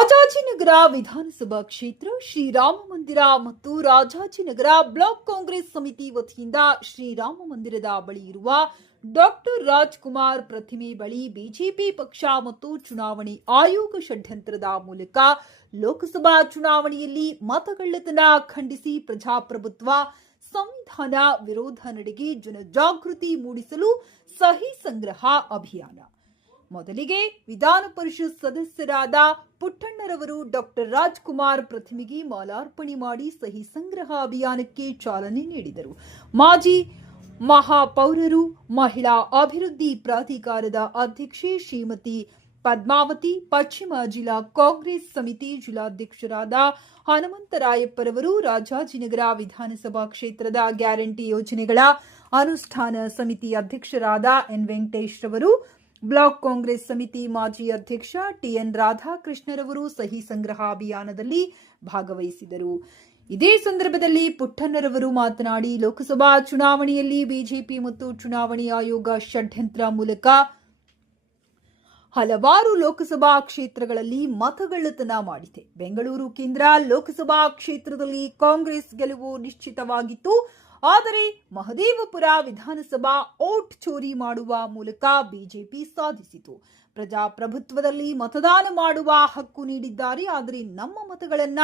ರಾಜಾಜಿನಗರ ವಿಧಾನಸಭಾ ಕ್ಷೇತ್ರ, ಶ್ರೀರಾಮ ಮಂದಿರ ಮತ್ತು ರಾಜಾಜಿನಗರ ಬ್ಲಾಕ್ ಕಾಂಗ್ರೆಸ್ ಸಮಿತಿ ವತಿಯಿಂದ ಶ್ರೀರಾಮ ಮಂದಿರದ ಬಳಿ ಇರುವ ಡಾಕ್ಟರ್ ರಾಜ್ಕುಮಾರ್ ಪ್ರತಿಮೆ ಬಳಿ ಬಿಜೆಪಿ ಪಕ್ಷ ಮತ್ತು ಚುನಾವಣೆ ಆಯೋಗ ಷಡ್ಯಂತ್ರದ ಮೂಲಕ ಲೋಕಸಭಾ ಚುನಾವಣೆಯಲ್ಲಿ ಮತಗಳ್ಳತನ ಖಂಡಿಸಿ ಪ್ರಜಾಪ್ರಭುತ್ವ, ಸಂವಿಧಾನ ವಿರೋಧ ನಡೆಗೆ ಜನಜಾಗೃತಿ ಮೂಡಿಸಲು ಸಹಿ ಸಂಗ್ರಹ ಅಭಿಯಾನ. ಮೊದಲಿಗೆ ವಿಧಾನ ಪರಿಷತ್ ಸದಸ್ಯರಾದ ಪುಟ್ಟಣ್ಣರವರು ಡಾಕ್ಟರ್ ರಾಜ್ಕುಮಾರ್ ಪ್ರತಿಮೆಗೆ ಮಾಲಾರ್ಪಣೆ ಮಾಡಿ ಸಹಿ ಸಂಗ್ರಹ ಅಭಿಯಾನಕ್ಕೆ ಚಾಲನೆ ನೀಡಿದರು. ಮಾಜಿ ಮಹಾಪೌರರು, ಮಹಿಳಾ ಅಭಿವೃದ್ಧಿ ಪ್ರಾಧಿಕಾರದ ಅಧ್ಯಕ್ಷೆ ಶ್ರೀಮತಿ ಪದ್ಮಾವತಿ, ಪಶ್ಚಿಮ ಜಿಲ್ಲಾ ಕಾಂಗ್ರೆಸ್ ಸಮಿತಿ ಜಿಲ್ಲಾಧ್ಯಕ್ಷರಾದ ಹನುಮಂತರಾಯಪ್ಪರವರು ರಾಜಾಜಿನಗರ ವಿಧಾನಸಭಾ ಕ್ಷೇತ್ರದ ಗ್ಯಾರಂಟಿ ಯೋಜನೆಗಳ ಅನುಷ್ಠಾನ ಸಮಿತಿ ಅಧ್ಯಕ್ಷರಾದ ಎನ್ ವೆಂಕಟೇಶ್ ರವರು ಬ್ಲಾಕ್ ಕಾಂಗ್ರೆಸ್ ಸಮಿತಿ ಮಾಜಿ ಅಧ್ಯಕ್ಷ ಟಿಎನ್ ರಾಧಾಕೃಷ್ಣರವರು ಸಹಿ ಸಂಗ್ರಹ ಅಭಿಯಾನದಲ್ಲಿ ಭಾಗವಹಿಸಿದರು. ಇದೇ ಸಂದರ್ಭದಲ್ಲಿ ಪುಟ್ಟಣ್ಣರವರು ಮಾತನಾಡಿ, ಲೋಕಸಭಾ ಚುನಾವಣೆಯಲ್ಲಿ ಬಿಜೆಪಿ ಮತ್ತು ಚುನಾವಣೆ ಆಯೋಗ ಷಡ್ಯಂತ್ರ ಮೂಲಕ ಹಲವಾರು ಲೋಕಸಭಾ ಕ್ಷೇತ್ರಗಳಲ್ಲಿ ಮತಗಳ್ಳತನ ಮಾಡಿದೆ. ಬೆಂಗಳೂರು ಕೇಂದ್ರ ಲೋಕಸಭಾ ಕ್ಷೇತ್ರದಲ್ಲಿ ಕಾಂಗ್ರೆಸ್ ಗೆಲುವು ನಿಶ್ಚಿತವಾಗಿತ್ತು. ಆದರೆ ಮಹದೇವಪುರ ವಿಧಾನಸಭಾ ಓಟ್ ಚೋರಿ ಮಾಡುವ ಮೂಲಕ ಬಿಜೆಪಿ ಸಾಧಿಸಿತು. ಪ್ರಜಾಪ್ರಭುತ್ವದಲ್ಲಿ ಮತದಾನ ಮಾಡುವ ಹಕ್ಕು ನೀಡಿದ್ದಾರೆ. ಆದರೆ ನಮ್ಮ ಮತಗಳನ್ನ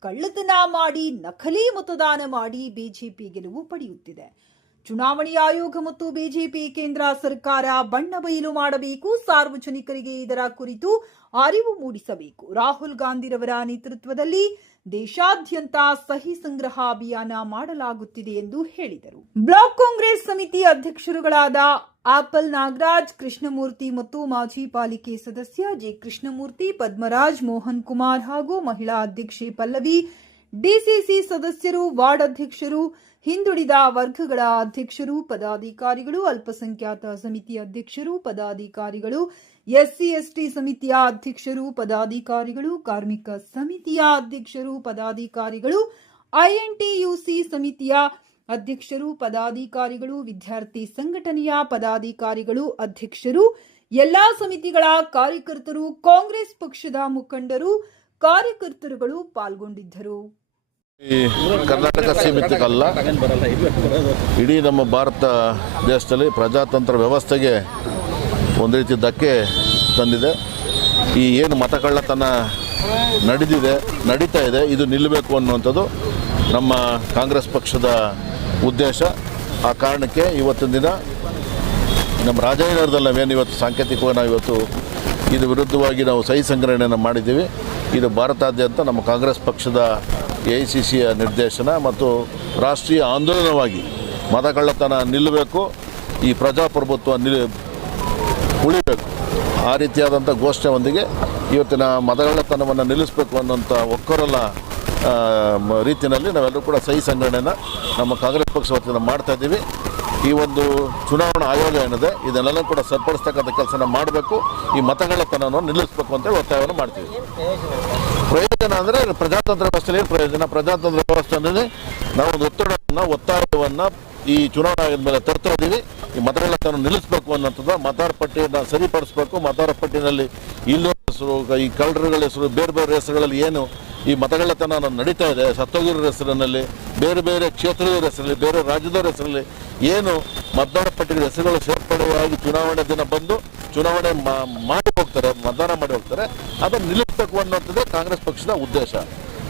ಕಳ್ಳತನ ಮಾಡಿ, ನಕಲಿ ಮತದಾನ ಮಾಡಿ ಬಿಜೆಪಿ ಗೆಲುವು ಪಡೆಯುತ್ತಿದೆ. ಚುನಾವಣೆ ಆಯೋಗ ಮತ್ತು ಬಿಜೆಪಿ ಕೇಂದ್ರ ಸರ್ಕಾರ ಬಣ್ಣ ಬಯಲು ಮಾಡಬೇಕು. ಸಾರ್ವಜನಿಕರಿಗೆ ಇದರ ಕುರಿತು ಅರಿವು ಮೂಡಿಸಬೇಕು. ರಾಹುಲ್ ಗಾಂಧಿರವರ ನೇತೃತ್ವದಲ್ಲಿ ದೇಶಾದ್ಯಂತ ಸಹಿ ಸಂಗ್ರಹ ಅಭಿಯಾನ ಮಾಡಲಾಗುತ್ತಿದೆ ಎಂದು ಹೇಳಿದರು. ಬ್ಲಾಕ್ ಕಾಂಗ್ರೆಸ್ ಸಮಿತಿ ಅಧ್ಯಕ್ಷರುಗಳಾದ ಆಪಲ್ ನಾಗರಾಜ್, ಕೃಷ್ಣಮೂರ್ತಿ ಮತ್ತು ಮಾಜಿ ಪಾಲಿಕೆ ಸದಸ್ಯ ಜೆ ಕೃಷ್ಣಮೂರ್ತಿ, ಪದ್ಮರಾಜ್ ಮೋಹನ್ ಕುಮಾರ್ ಹಾಗೂ ಮಹಿಳಾ ಅಧ್ಯಕ್ಷೆ ಪಲ್ಲವಿ, ಡಿಸಿಸಿ ಸದಸ್ಯರು, ವಾರ್ಡ್ ಅಧ್ಯಕ್ಷರು, ಹಿಂದುಳಿದ ವರ್ಗಗಳ ಅಧ್ಯಕ್ಷರು, ಪದಾಧಿಕಾರಿಗಳು, ಅಲ್ಪಸಂಖ್ಯಾತ ಸಮಿತಿ ಅಧ್ಯಕ್ಷರು, ಪದಾಧಿಕಾರಿಗಳು ಎಸ್ಸಿ ಎಸ್ಟಿ ಸಮಿತಿಯ ಅಧ್ಯಕ್ಷರು, ಪದಾಧಿಕಾರಿಗಳು, ಕಾರ್ಮಿಕ ಸಮಿತಿಯ ಅಧ್ಯಕ್ಷರು, ಪದಾಧಿಕಾರಿಗಳು ಐಎನ್ಟಿಯುಸಿ ಸಮಿತಿಯ ಅಧ್ಯಕ್ಷರು, ಪದಾಧಿಕಾರಿಗಳು, ವಿದ್ಯಾರ್ಥಿ ಸಂಘಟನೆಯ ಪದಾಧಿಕಾರಿಗಳು, ಅಧ್ಯಕ್ಷರು, ಎಲ್ಲಾ ಸಮಿತಿಗಳ ಕಾರ್ಯಕರ್ತರು, ಕಾಂಗ್ರೆಸ್ ಪಕ್ಷದ ಮುಖಂಡರು, ಕಾರ್ಯಕರ್ತರುಗಳು ಪಾಲ್ಗೊಂಡಿದ್ದರು. ಕರ್ನಾಟಕ ಸೀಮಿತಕ್ಕಲ್ಲ. ಇಡೀ ನಮ್ಮ ಭಾರತ ದೇಶದಲ್ಲಿ ಪ್ರಜಾತಂತ್ರ ವ್ಯವಸ್ಥೆಗೆ ಒಂದು ರೀತಿ ಧಕ್ಕೆ ತಂದಿದೆ. ಈ ಏನು ಮತಕಳ್ಳತನ ನಡೆದಿದೆ, ನಡೀತಾ ಇದೆ, ಇದು ನಿಲ್ಲಬೇಕು ಅನ್ನುವಂಥದ್ದು ನಮ್ಮ ಕಾಂಗ್ರೆಸ್ ಪಕ್ಷದ ಉದ್ದೇಶ. ಆ ಕಾರಣಕ್ಕೆ ಇವತ್ತಿನ ದಿನ ನಮ್ಮ ರಾಜನಗರದಲ್ಲಿ ನಾವೇನು ಇವತ್ತು ಸಾಂಕೇತಿಕವಾಗಿ ನಾವು ಇವತ್ತು ಇದು ವಿರುದ್ಧವಾಗಿ ನಾವು ಸಹಿ ಸಂಗ್ರಹಣೆಯನ್ನು ಮಾಡಿದ್ದೀವಿ. ಇದು ಭಾರತಾದ್ಯಂತ ನಮ್ಮ ಕಾಂಗ್ರೆಸ್ ಪಕ್ಷದ ಎ ಐ ನಿರ್ದೇಶನ ಮತ್ತು ರಾಷ್ಟ್ರೀಯ ಆಂದೋಲನವಾಗಿ ಮತಗಳ್ಳತನ ನಿಲ್ಲಬೇಕು. ಈ ಪ್ರಜಾಪ್ರಭುತ್ವ ನಿಲ್ ಉಳಿಬೇಕು ಆ ರೀತಿಯಾದಂಥ ಘೋಷಣೆಯೊಂದಿಗೆ ಇವತ್ತಿನ ಮತಗಳ್ಳತನವನ್ನು ನಿಲ್ಲಿಸಬೇಕು ಅನ್ನೋಂಥ ಒಕ್ಕರಲ್ಲ ರೀತಿಯಲ್ಲಿ ನಾವೆಲ್ಲರೂ ಕೂಡ ಸಹಿ ಸಂಘಟನೆಯನ್ನು ನಮ್ಮ ಕಾಂಗ್ರೆಸ್ ಪಕ್ಷ ವತಿಯಿಂದ ಮಾಡ್ತಾ ಇದ್ದೀವಿ. ಈ ಒಂದು ಚುನಾವಣಾ ಆಯೋಗ ಏನಿದೆ, ಇದನ್ನೆಲ್ಲ ಕೂಡ ಸರಿಪಡಿಸ್ತಕ್ಕಂಥ ಕೆಲಸನ ಮಾಡಬೇಕು. ಈ ಮತಗಳತನವನ್ನು ನಿಲ್ಲಿಸಬೇಕು ಅಂತೇಳಿ ಒತ್ತಾಯವನ್ನು ಮಾಡ್ತೀವಿ. ಪ್ರಯೋಜನ ಅಂದರೆ ಪ್ರಜಾತಂತ್ರ ವ್ಯವಸ್ಥೆಯಲ್ಲಿ ಪ್ರಯೋಜನ? ಪ್ರಜಾತಂತ್ರ ವ್ಯವಸ್ಥೆ ಅಂದರೆ ನಾವು ಒಂದು ಒತ್ತಡವನ್ನು, ಒತ್ತಾಯವನ್ನು ಈ ಚುನಾವಣಾ ಆಯೋಗದ ಮೇಲೆ ತರ್ತಾ ಇದ್ದೀವಿ. ಈ ಮತಗಳನ್ನು ನಿಲ್ಲಿಸಬೇಕು ಅನ್ನೋಂಥದ್ದು ಮತದಾರ ಪಟ್ಟಿಯನ್ನು ಸರಿಪಡಿಸಬೇಕು. ಮತದಾರ ಪಟ್ಟಿನಲ್ಲಿ ಇಲ್ಲೋ ಹೆಸರು, ಈ ಕಳ್ಳರುಗಳ ಹೆಸರು, ಬೇರೆ ಬೇರೆ ಹೆಸರುಗಳಲ್ಲಿ ಏನು ಈ ಮತಗಳತನ ನಡೀತಾ ಇದೆ. ಸತ್ತೋಗಿರೋ ಹೆಸರಿನಲ್ಲಿ, ಬೇರೆ ಬೇರೆ ಕ್ಷೇತ್ರದ ಹೆಸರಲ್ಲಿ ಬೇರೆ ರಾಜ್ಯದವರ ಹೆಸರಲ್ಲಿ ಏನು ಮತದಾರ ಪಟ್ಟಿಗಳ ಹೆಸರುಗಳು ಸೇರ್ಪಡೆಯಾಗಿ ಚುನಾವಣೆ ದಿನ ಬಂದು ಚುನಾವಣೆ ಮಾಡಿ ಹೋಗ್ತಾರೆ, ಮತದಾನ ಮಾಡಿ ಹೋಗ್ತಾರೆ. ಅದನ್ನು ನಿಲ್ಲಿಸಬೇಕು ಅನ್ನೋಂಥದ್ದೇ ಕಾಂಗ್ರೆಸ್ ಪಕ್ಷದ ಉದ್ದೇಶ.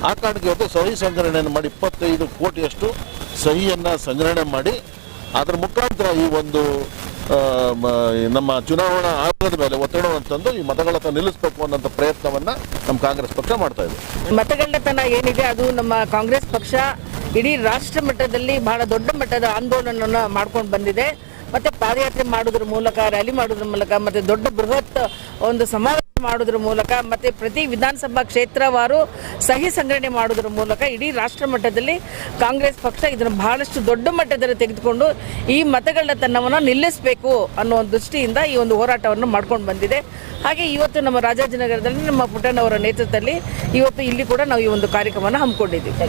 ಆ ಕಾರಣಕ್ಕೆ ಇವತ್ತು ಸಹಿ ಸಂಗ್ರಹಣೆಯನ್ನು ಮಾಡಿ, ಇಪ್ಪತ್ತೈದು ಕೋಟಿಯಷ್ಟು ಸಹಿಯನ್ನು ಸಂಗ್ರಹಣೆ ಮಾಡಿ ಅದರ ಮುಖಾಂತರ ಈ ಒಂದು ನಮ್ಮ ಚುನಾವಣಾ ಆಯೋಗದ ಮೇಲೆ ಒತ್ತಡವನ್ನು ತಂದು ಈ ಮತಗಳತ್ತ ನಿಲ್ಲಿಸಬೇಕು ಅನ್ನೋಂಥ ಪ್ರಯತ್ನವನ್ನ ನಮ್ಮ ಕಾಂಗ್ರೆಸ್ ಪಕ್ಷ ಮಾಡ್ತಾ ಇದೆ. ಮತಗಳ್ಳತನ ಏನಿದೆ ಅದು ನಮ್ಮ ಕಾಂಗ್ರೆಸ್ ಪಕ್ಷ ಇಡೀ ರಾಷ್ಟ್ರ ಮಟ್ಟದಲ್ಲಿ ಬಹಳ ದೊಡ್ಡ ಮಟ್ಟದ ಆಂದೋಲನವನ್ನು ಮಾಡ್ಕೊಂಡು ಬಂದಿದೆ. ಮತ್ತೆ ಪಾದಯಾತ್ರೆ ಮಾಡೋದ್ರ ಮೂಲಕ ರ್ಯಾಲಿ ಮಾಡೋದ್ರ ಮೂಲಕ, ಮತ್ತೆ ದೊಡ್ಡ ಬೃಹತ್ ಒಂದು ಸಮಾವೇಶ ಮಾಡೋದ್ರ ಮೂಲಕ, ಮತ್ತೆ ಪ್ರತಿ ವಿಧಾನಸಭಾ ಕ್ಷೇತ್ರವಾರು ಸಹಿ ಸಂಗ್ರಹಣೆ ಮಾಡೋದ್ರ ಮೂಲಕ ಇಡೀ ರಾಷ್ಟ್ರ ಮಟ್ಟದಲ್ಲಿ ಕಾಂಗ್ರೆಸ್ ಪಕ್ಷ ಇದನ್ನು ಬಹಳಷ್ಟು ದೊಡ್ಡ ಮಟ್ಟದಲ್ಲಿ ತೆಗೆದುಕೊಂಡು ಈ ಮತಗಳ್ಳತನವನ್ನು ನಿಲ್ಲಿಸಬೇಕು ಅನ್ನೋ ಒಂದು ದೃಷ್ಟಿಯಿಂದ ಈ ಒಂದು ಹೋರಾಟವನ್ನು ಮಾಡ್ಕೊಂಡು ಬಂದಿದೆ. ಹಾಗೆ ಇವತ್ತು ನಮ್ಮ ರಾಜಾಜಿನಗರದಲ್ಲಿ ನಮ್ಮ ಪುಟ್ಟಣ್ಣವರ ನೇತೃತ್ವದಲ್ಲಿ ಇವತ್ತು ಇಲ್ಲಿ ಕೂಡ ನಾವು ಈ ಒಂದು ಕಾರ್ಯಕ್ರಮವನ್ನು ಹಮ್ಮಿಕೊಂಡಿದ್ದೀವಿ.